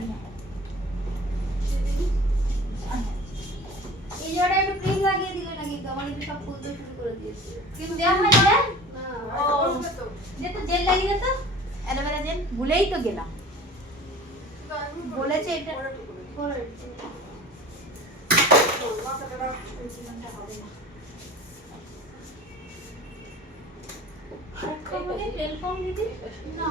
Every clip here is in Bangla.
নিয়ে এই জায়গাটা একটু ক্রিম লাগিয়ে দিলে নাকি আমার কিন্তু সব ফুলতে শুরু করে দিয়েছে ক্রিম দেওয়া হয় না যে তো জেল লাগিয়ে দে তো অ্যালোভেরা জেল ভুলেই তো গেলাম বলেছে এটা করে তেল কম দিদি না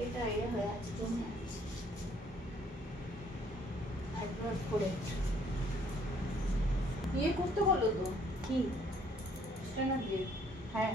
এটা হয়ে আছে জমে আছে আইব্রো করে ইয়ে করতে বলো তো কি স্ট্যান্ডার্ড দিয়ে হ্যাঁ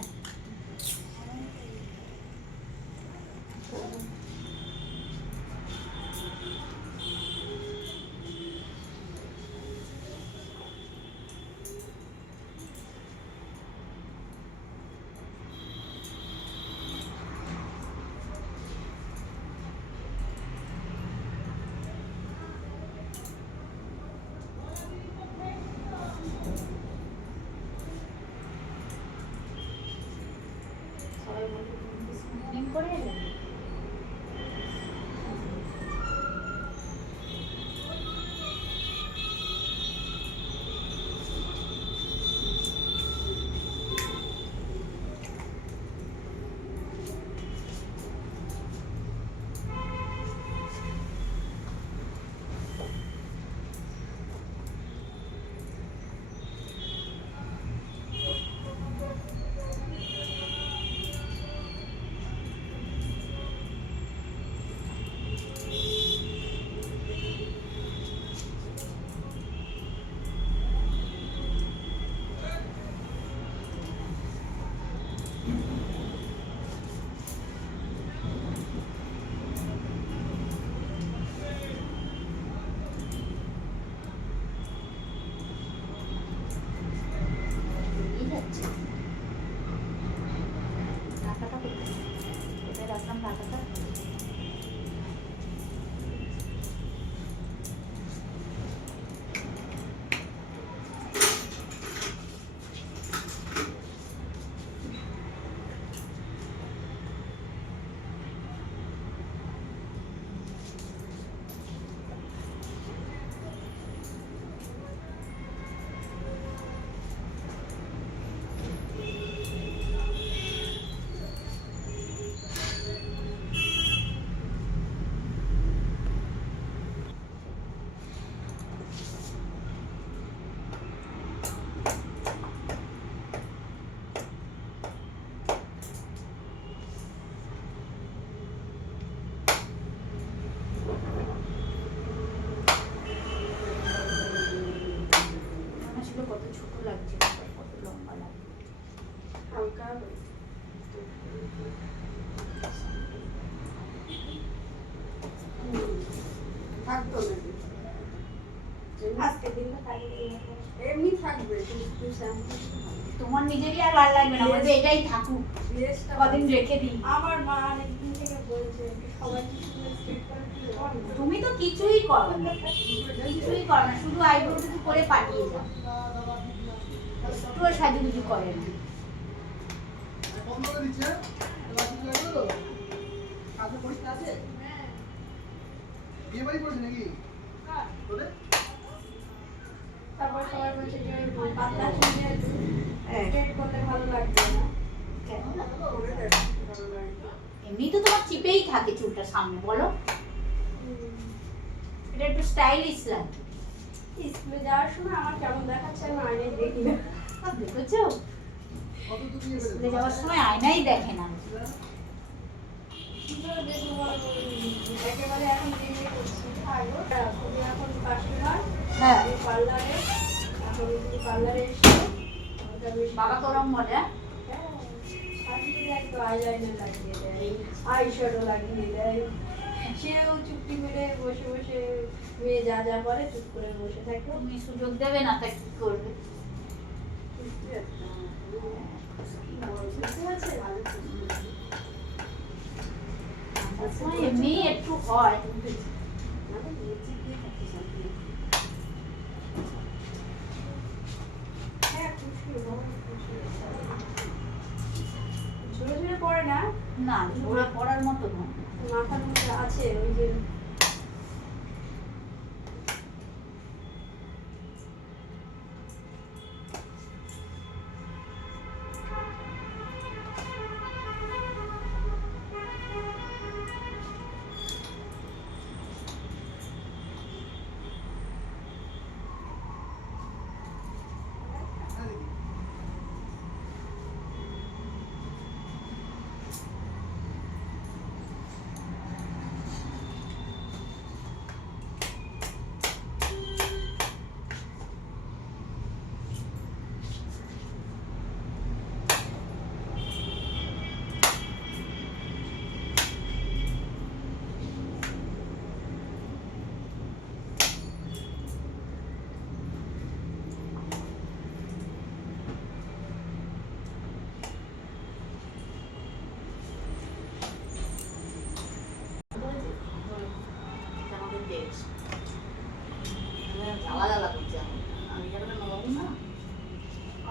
ক্রিম করে এলেন টাকাটা কোথায় রাখলাম টাকাটা কত ছোট লাগছে কত লম্বা লাগছে হালকা থাকতো নাকি আজকে দিনটা থাকবে এমনি থাকবে তোমার নিজেরই আর ভালো লাগবে না বলবে এটাই থাকুক কদিন রেখে দিই আমার মা অনেকদিন থেকে বলছে সবাই তুমি তো কিছুই করো না কিছুই করো না শুধু আইব্রোটুকু করে পাঠিয়ে যাও একটু সাজুগুজু করে না তারপর সবাই বলছে যে পাতলা চুলে স্ট্রেট করলে ভালো লাগবে না এমনি তো তোমার চিপেই থাকে চুলটা সামনে বলো এটা একটু স্টাইলিশ লাগে স্কুলে যাওয়ার সময় আমার কেমন দেখাচ্ছে আমি আয়নায় দেখি না দেখেছো স্কুলে যাওয়ার সময় আয়নাই দেখে না একেবারে এখন বিয়ে করছি তুমি এখন কাস্টমার হ্যাঁ পার্লারে এখন তুমি পার্লারে এসে বাবা তো ওরম বলে সাজিয়ে দেয় তো আইলাইনার লাগিয়ে দেয় আইশ্যাডো লাগিয়ে দেয় সেও চুপটি করে বসে বসে মেয়ে যা যা করে চুপ করে বসে থাকে তুমি সুযোগ দেবে না তা কি করবে এমনি একটু হয় ঝুড়ে ঝুড়ে পড়ে না, না ঝরে পড়ার মতো নয়। মাথার মধ্যে আছে ওই যে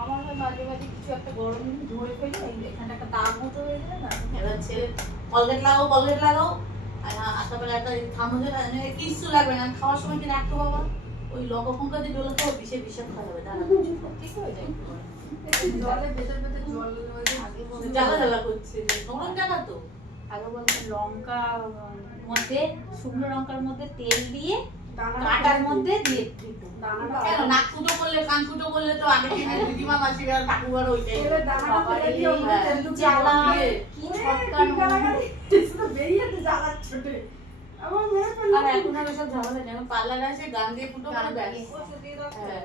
আমার হয় মাঝে মাঝে কিছু একটা গরম জিনিস ধরে ফেলে এখানটা একটা দাগ মতো হয়ে গেলে না, এবার ছেলে কলগেট লাগাও আর আশাবেলা একটা থামোজে কিচ্ছু লাগবে না, খাওয়ার সময় কিনা একটু বাবা ওই লঙ্কা ফঙ্কা দিয়ে বেরোলে তো বিষে বিষাক্ত হয়ে যাবে, দাঁড়া ঠিক হয়ে যায় একটু জলে ভেতর ভেতর জল জ্বালা জ্বালা করছে, নরম জায়গা তো। আগে বলতে লঙ্কা মধ্যে, শুকনো লঙ্কার মধ্যে তেল দিয়ে কাটার মধ্যে দিয়ে দিত। কেন নাক ফুটো করলে কান ফুটো করলে তো আগে থেকে দিদিমা মাসিরা ঠাকুমার ওইটাই জ্বালা কি ছটকানো বেরিয়েতে জ্বালার ছোটে আমার মেয়ে আর এখন আর সব ঝামেলা নেই, এখন পার্লারে আসে গান দিয়ে ফুটো করে ব্যাস। হ্যাঁ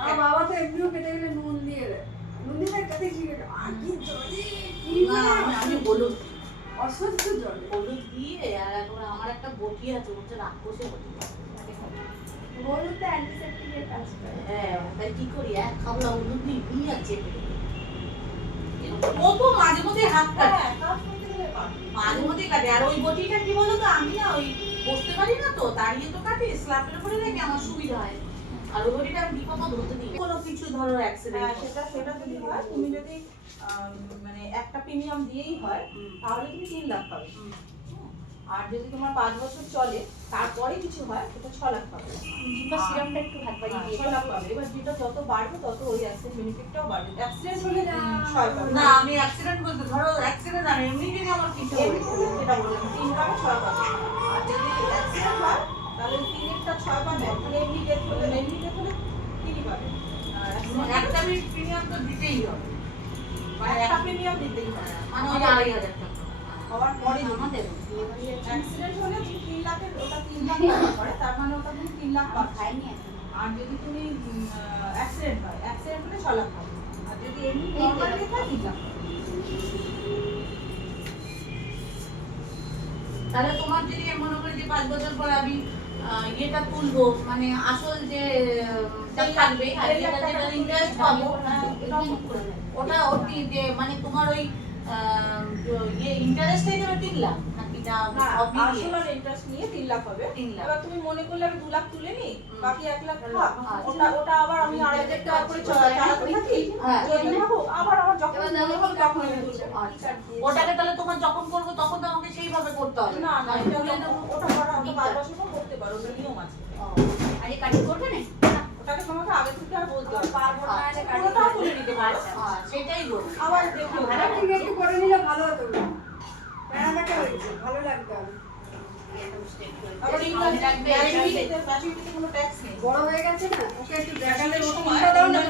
আমার বাবা তো এমনিও কেটে গেলে নুন দিয়ে দেয়, নুন দিয়ে কেটে গিয়ে আর কি জলে কি না, আমি হলুদ অসহ্য জলে হলুদ দিয়ে আর এখন আমার একটা বটি আছে হচ্ছে রাক্ষসে বটি, হলুদ তো অ্যান্টিসেপ্টিকের কাজ করে। হ্যাঁ তাই কি করি এক খাবলা হলুদ নিই নিয়ে আর চেপে দিই। ও তো মাঝে মধ্যে হাত কাটে, মাঝে মধ্যে কাটে। আর ওই বটিটা কি বলতো আমি না ওই বসতে পারি না তো দাঁড়িয়ে তো কাটি, স্ল্যাপের উপরে রেখে আমার সুবিধা হয়। আর ওই বটিটা আমি বিপদ ধরতে দিই কোনো কিছু ধরো অ্যাক্সিডেন্ট সেটা যদি হয়, তুমি যদি মানে একটা প্রিমিয়াম দিয়েই হয় তাহলে তুমি 3 লাখ পাবে। আর যদি তোমার 5 বছর চলে তারপরে কিছু হয় সেটা 6 লাখ পাবে। সিরামটা একটু হাত বাড়িয়ে দিয়ে 6 লাখ পাবে। এবার যেটা যত বাড়বে তত ওই অ্যাক্সিডেন্ট বেনিফিটটাও বাড়বে। অ্যাক্সিডেন্ট হলে 6 পাবে না, আমি অ্যাক্সিডেন্ট বলতে ধরো অ্যাক্সিডেন্ট আর এমনি যদি আমার কিছু এমনি হলে যেটা বললাম 3 পাবে 6 পাবে। আর যদি অ্যাক্সিডেন্ট হয় তাহলে 3-টা 6 পাবে। মানে এমনি ডেথ হলে 3 পাবে। আর একটা প্রিমিয়াম তো দিতেই হবে, মানে একটা প্রিমিয়াম দিতেই হবে। মানে ওই 2,500 টাকা হওয়ার পরে আমাদের অ্যাক্সিডেন্ট হলে 3 লাখের ওটা 3 লাখ টাকা করে, তার মানে ওটা তুমি 3 লাখ পাচ্ছ। খাইনি এখন। আর যদি তুমি অ্যাক্সিডেন্ট হয়, অ্যাক্সিডেন্ট হলে 6 লাখ পাবে। আর যদি এমনি নরমাল ডেথ হয় 3 লাখ পাবে। তাহলে তোমার যদি মনে করি যে 5 বছর পর আমি ইয়েটা তুলবো মানে আসল যে থাকবে আর যেটা ইন্টারেস্ট পাবো ওটা যে মানে তোমার ওই ইয়ে ইন্টারেস্টটাই দেবে 3 লাখ নাকি না, সব মিলিয়ে? আসল আর ইন্টারেস্ট নিয়ে 3 লাখ হবে। 3 লাখ। এবার তুমি মনে করলে আমি 2 লাখ তুলে নিই, বাকি 1 লাখ থাক। আচ্ছা। ওটা আবার আমি 2,500 টাকা করে চালাতে থাকি। হ্যাঁ। চলতে থাকুক, আবার আমার যখন মনে হবে তখন আমি তুলবো। আচ্ছা। ওটাকে তাহলে তোমার যখন করবো তখন তো আমাকে সেইভাবে করতে হবে। না না, আমি এটা তুলে দেবো। ওটা করা আমি 5 বছর পর করতে পারো, ওটা নিয়ম আছে। ও, আর এই কাটিং করবে না? ওটাকে তোমাকে আগে থেকে আর বলতে হবে। পারবো না, আচ্ছা। এটা পুরোটাও তুলে নিতে পারো। সেটাই বলবো। আবার দেখো আরে ঠিক একটু করে নিলে ভালো হতো না, প্যারামেটা হয়েছে ভালো লাগতো আরো। আবার ইংলিশ গ্যারান্টিতে কোনো ট্যাক্স নেই। বড় হয়ে গেছে না, ওকে একটু দেখালে সময় স্কুলটা দাও না,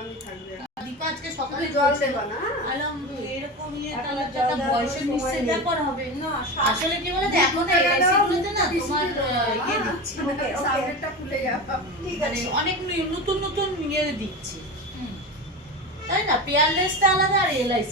আমি থাকবে। দীপা আজকে সকালে তুমি জল দেবা না? আলম এরকম ইয়ে এখন তাহলে জল একটা দেওয়ার বয়সের কোনো নিশ্চয় সময় ব্যাপার হবে না, আসলে কি বলতো এখন এলআইসি গুলোতে না তোমার ইয়ে দিচ্ছে ওকে সাবজেক্টটা খুলে যাবে। ঠিক মানে আছে। অনেক নতুন নতুন ইয়ে দিচ্ছে তাই না, পেয়ারলেসটা আলাদা আর এলআইসি